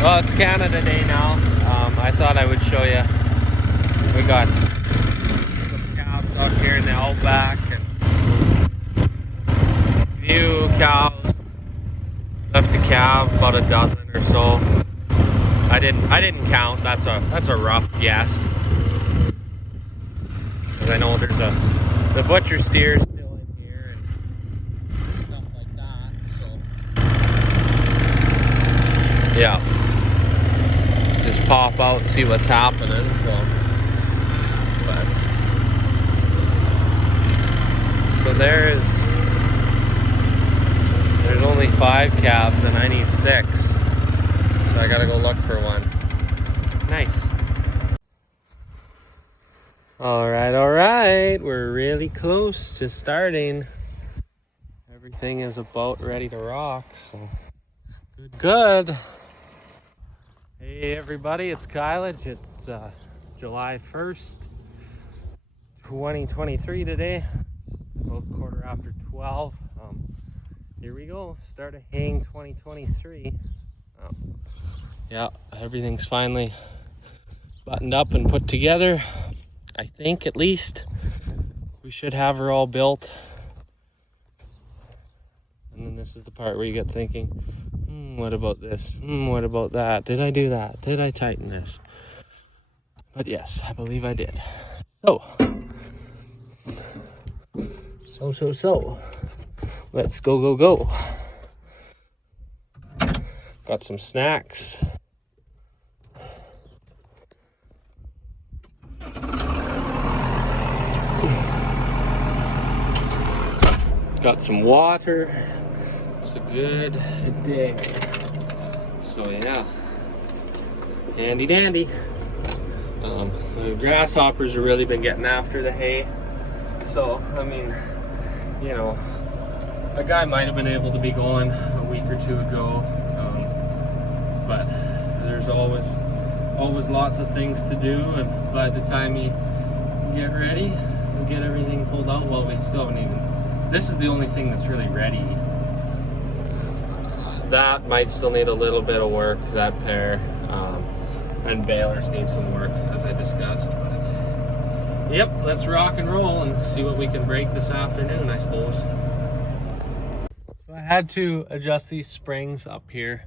Well, it's Canada Day now. I thought I would show you. We got some calves out here in the outback and a few cows. Left a calf, about a dozen or so. I didn't count. That's a rough guess. Because I know there's the butcher steers still in here and stuff like that. So yeah. Just pop out and see what's happening. So there's only 5 calves and I need 6. So I gotta go look for one. Nice. All right. We're really close to starting. Everything is about ready to rock. So good. Hey everybody, it's Kylage. It's July 1st, 2023 today. About 12:15. Here we go. Start of haying 2023. Yeah, everything's finally buttoned up and put together. I think at least we should have her all built. And then this is the part where you get thinking, what about this? What about that? Did I do that? Did I tighten this? But yes, I believe I did. So. Let's go. Got some snacks. Got some water. It's a good day. So yeah, handy dandy. The grasshoppers have really been getting after the hay. So, I mean, you know, a guy might have been able to be going a week or two ago, but there's always lots of things to do, and by the time you get ready and get everything pulled out, well, we still haven't even, this is the only thing that's really ready. That might still need a little bit of work, that pair, and balers need some work, as I discussed. But yep, let's rock and roll and see what we can break this afternoon, I suppose. So I had to adjust these springs up here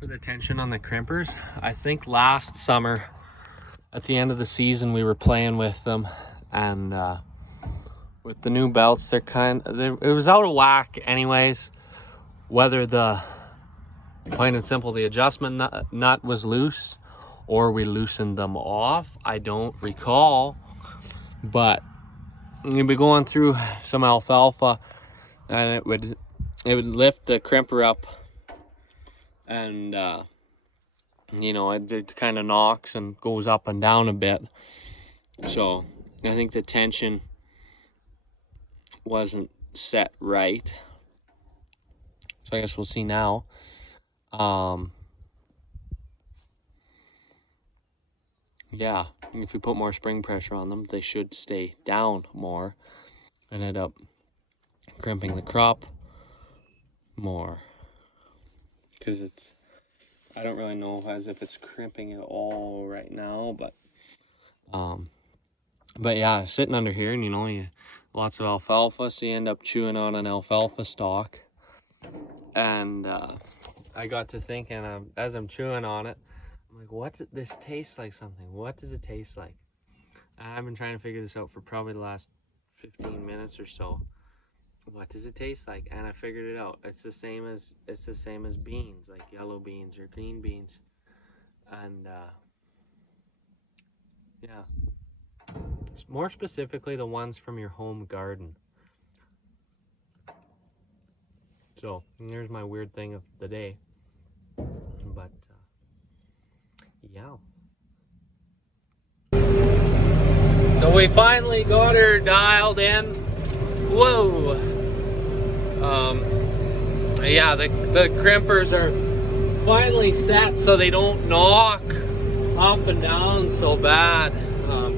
for the tension on the crimpers. I think last summer, at the end of the season, we were playing with them, and with the new belts, it was out of whack anyways. Whether the, plain and simple, the adjustment nut was loose or we loosened them off, I don't recall. But you'd be going through some alfalfa and it would lift the crimper up, and you know, it kind of knocks and goes up and down a bit. So I think the tension wasn't set right. So I guess we'll see now. Yeah, if we put more spring pressure on them, they should stay down more and end up crimping the crop more. Because I don't really know as if it's crimping at all right now, but yeah, sitting under here, and you know, lots of alfalfa, so you end up chewing on an alfalfa stalk. And I got to thinking, as I'm chewing on it, I'm like, this tastes like something. What does it taste like? And I've been trying to figure this out for probably the last 15 minutes or so. What does it taste like? And I figured it out. It's the same as beans, like yellow beans or green beans. And yeah, more specifically, the ones from your home garden. So here's my weird thing of the day. But yeah. So we finally got her dialed in. Whoa. Yeah, the crimpers are finally set so they don't knock up and down so bad.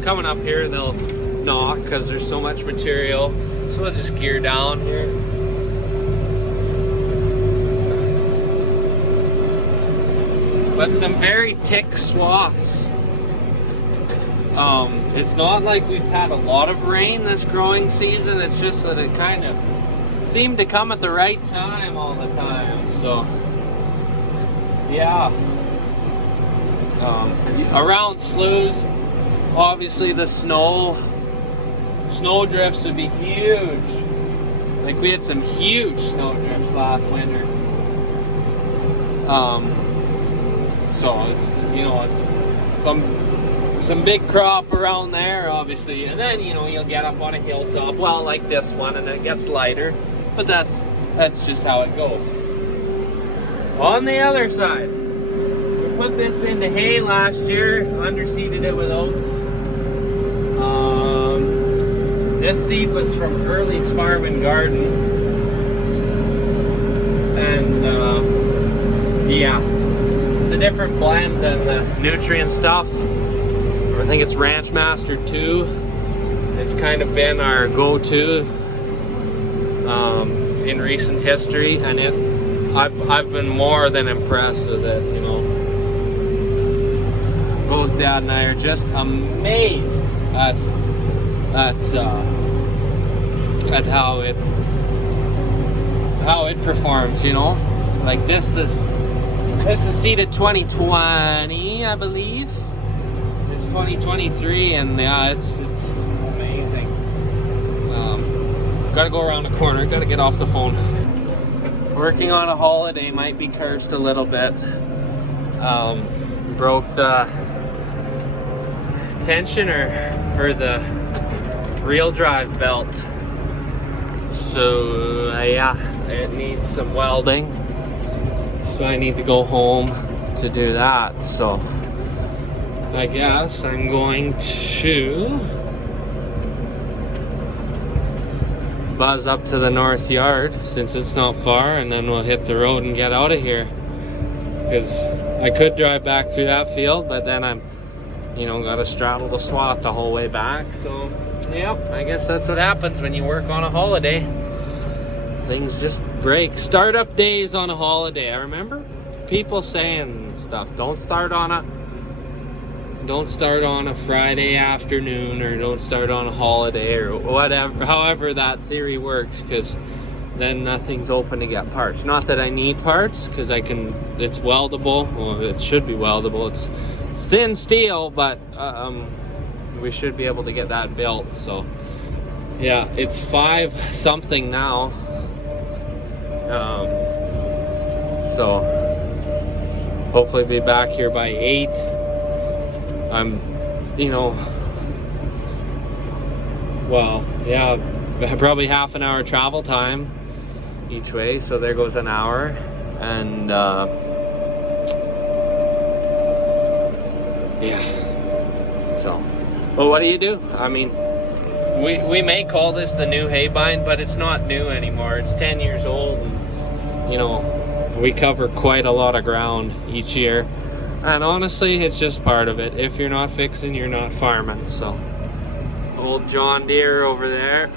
Coming up here, they'll knock because there's so much material. So we'll just gear down here. but some very thick swaths. It's not like we've had a lot of rain this growing season. It's just that it kind of seemed to come at the right time all the time. So yeah, around sloughs, obviously the snow drifts would be huge. Like we had some huge snow drifts last winter. So it's, you know, it's some big crop around there, obviously, and then, you know, you'll get up on a hilltop, well, like this one, and it gets lighter, but that's just how it goes. On the other side, we put this into hay last year, underseeded it with oats. This seed was from Early's Farm and Garden, and yeah, it's a different blend than the nutrient stuff. I think it's Ranch Master 2. It's kind of been our go-to in recent history, and I've been more than impressed with it. You know, both Dad and I are just amazed at how it performs. You know, like this is seeded 2020, I believe. 2023, and yeah, it's amazing. Gotta go around the corner, gotta get off the phone. Working on a holiday might be cursed a little bit. Broke the tensioner for the reel drive belt, so yeah, it needs some welding, so I need to go home to do that. So I guess I'm going to buzz up to the north yard since it's not far, and then we'll hit the road and get out of here, because I could drive back through that field, but then I'm, you know, gotta straddle the swath the whole way back. So yeah, I guess that's what happens when you work on a holiday. Things just break. Startup days on a holiday. I remember people saying stuff, don't start on a Friday afternoon, or don't start on a holiday, or whatever, however that theory works, because then nothing's open to get parts. Not that I need parts, because it's weldable. Well, it should be weldable. It's thin steel, but we should be able to get that built. So yeah, it's 5 something now. So hopefully be back here by 8. I'm, you know, well, yeah, probably half an hour travel time each way, so there goes an hour. And yeah, so, well, what do you do? I mean, we may call this the new hay bind, but it's not new anymore. It's 10 years old, and, you know, we cover quite a lot of ground each year. And honestly, it's just part of it. If you're not fixing, you're not farming. So old John Deere over there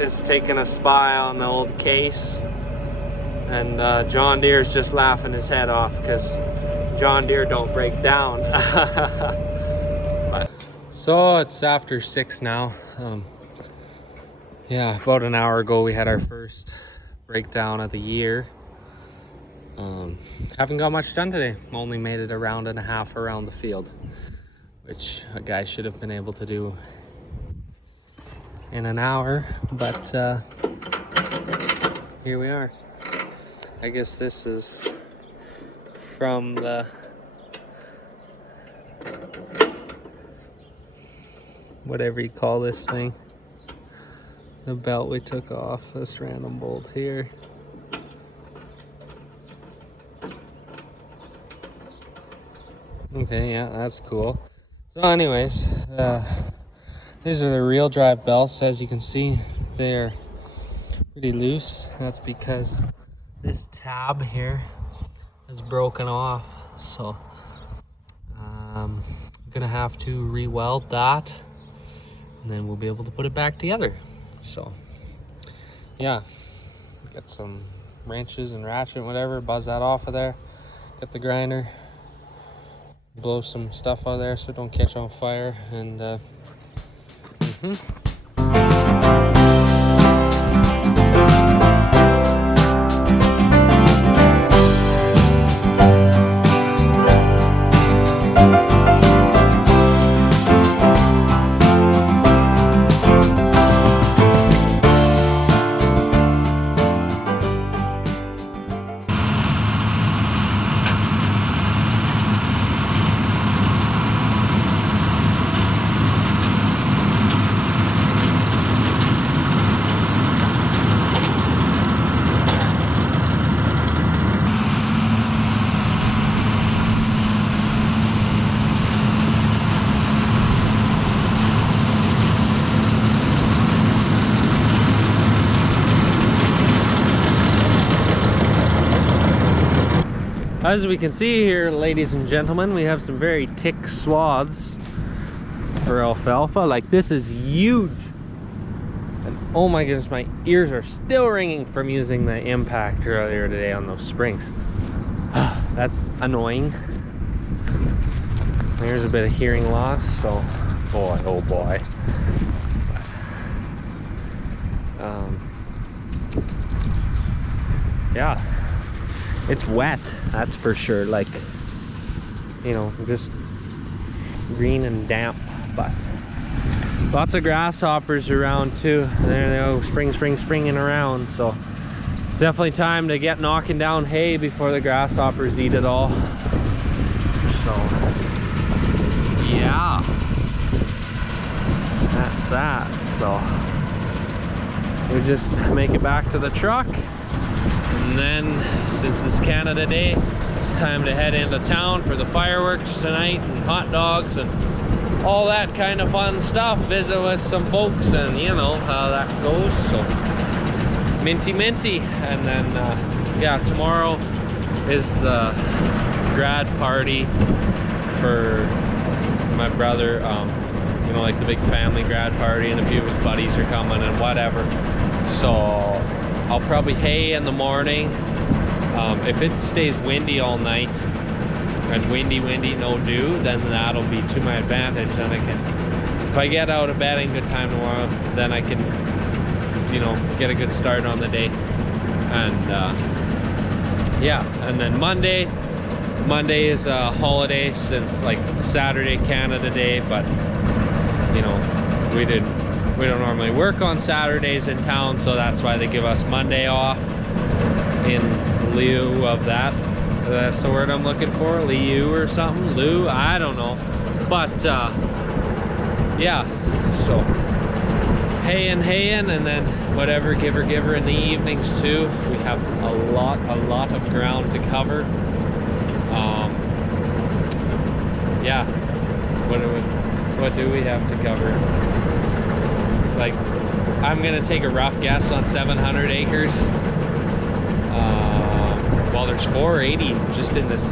is taking a spy on the old case, and John Deere's just laughing his head off, because John Deere don't break down. So it's after 6 now. Yeah, about an hour ago we had our first breakdown of the year. Haven't got much done today. Only made it a round and a half around the field, which a guy should have been able to do in an hour, but here we are. I guess this is from the whatever you call this thing, the belt we took off, this random bolt here. Okay, yeah, that's cool. So anyways, these are the reel drive belts. As you can see, they're pretty loose. That's because this tab here is broken off. So I'm gonna have to re-weld that, and then we'll be able to put it back together. So yeah, get some wrenches and ratchet, whatever, buzz that off of there, get the grinder, blow some stuff out of there so it don't catch on fire. And as we can see here, ladies and gentlemen, we have some very thick swaths for alfalfa. Like, this is huge. And oh my goodness, my ears are still ringing from using the impactor earlier today on those springs. That's annoying. There's a bit of hearing loss, so boy, oh boy. Yeah. It's wet, that's for sure. Like, you know, just green and damp, but lots of grasshoppers around too. There they go, springing around. So it's definitely time to get knocking down hay before the grasshoppers eat it all. So yeah, that's that. So we just make it back to the truck. And then, since it's Canada Day, it's time to head into town for the fireworks tonight and hot dogs and all that kind of fun stuff. Visit with some folks, and you know how that goes. So minty. And then yeah, tomorrow is the grad party for my brother. You know, like the big family grad party, and a few of his buddies are coming and whatever. So I'll probably hay in the morning. If it stays windy all night and windy, no dew, then that'll be to my advantage. Then I can, if I get out of bed in good time tomorrow, then I can, you know, get a good start on the day. And yeah, and then Monday is a holiday, since like Saturday Canada Day, but you know, we don't normally work on Saturdays in town, so that's why they give us Monday off in lieu of that. That's the word I'm looking for, lieu or something, lieu, I don't know. But yeah, so haying, and then whatever, giver in the evenings too. We have a lot of ground to cover. Yeah, what do we have to cover? Like, I'm gonna take a rough guess on 700 acres. Well, there's 480 just in this.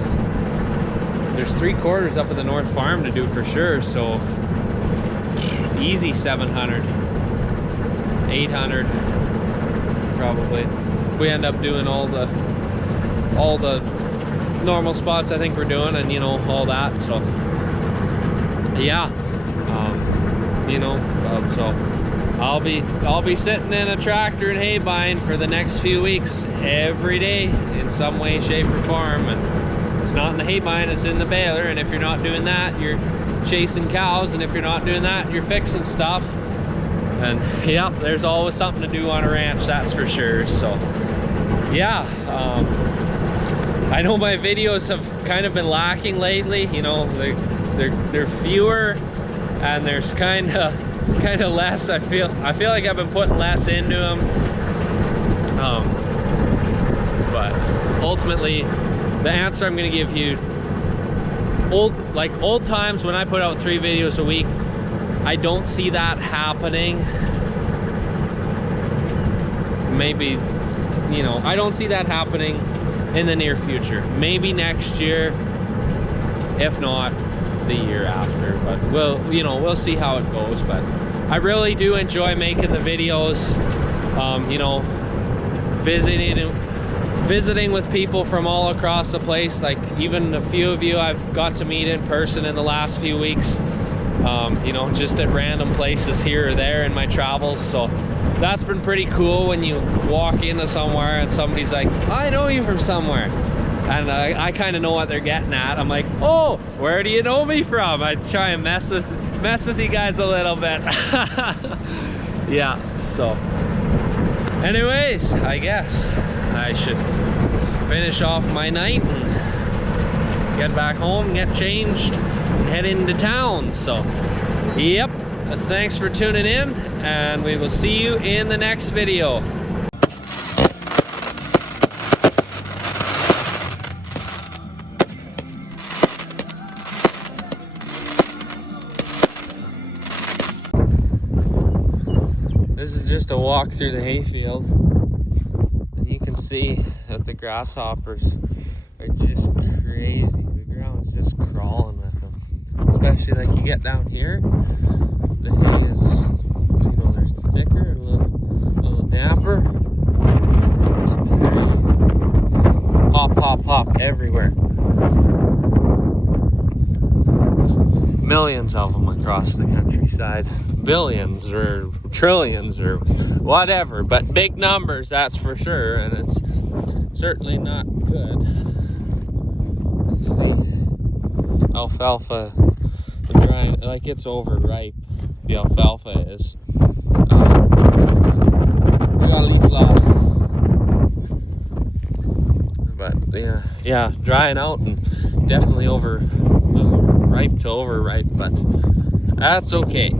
There's 3/4 up in the North Farm to do for sure. So easy 700, 800 probably. If we end up doing all the normal spots I think we're doing, and you know, all that. So yeah, you know, so I'll be sitting in a tractor and hay bind for the next few weeks every day in some way, shape, or form. And it's not in the hay bind, it's in the baler. And if you're not doing that, you're chasing cows. And if you're not doing that, you're fixing stuff. And yeah, there's always something to do on a ranch, that's for sure. So yeah, I know my videos have kind of been lacking lately. You know, they're fewer, and there's kind of less. I feel like I've been putting less into them. But ultimately, the answer I'm going to give you, old times when I put out 3 videos a week, I don't see that happening. Maybe, you know, I don't see that happening in the near future. Maybe next year, if not the year after, but we'll see how it goes. But I really do enjoy making the videos, you know, visiting visiting with people from all across the place. Like even a few of you I've got to meet in person in the last few weeks, you know, just at random places here or there in my travels. So that's been pretty cool when you walk into somewhere and somebody's like, I know you from somewhere. And I kind of know what they're getting at. I'm like, oh, where do you know me from? I try and mess with you guys a little bit. Yeah, so anyways, I guess I should finish off my night and get back home, get changed, and head into town. So yep, thanks for tuning in, and we will see you in the next video. This is just a walk through the hayfield, and you can see that the grasshoppers are just crazy. The ground's just crawling with them. Especially like you get down here, the hay is, you know, they're thicker, a little damper. It's crazy. Hop, hop, hop everywhere. Millions of them across the countryside. Billions or trillions or whatever, but big numbers, that's for sure, and it's certainly not good. Let's see. Alfalfa drying, like it's overripe. The alfalfa is. We got leaf loss. But yeah, drying out and definitely ripe to overripe, but that's okay.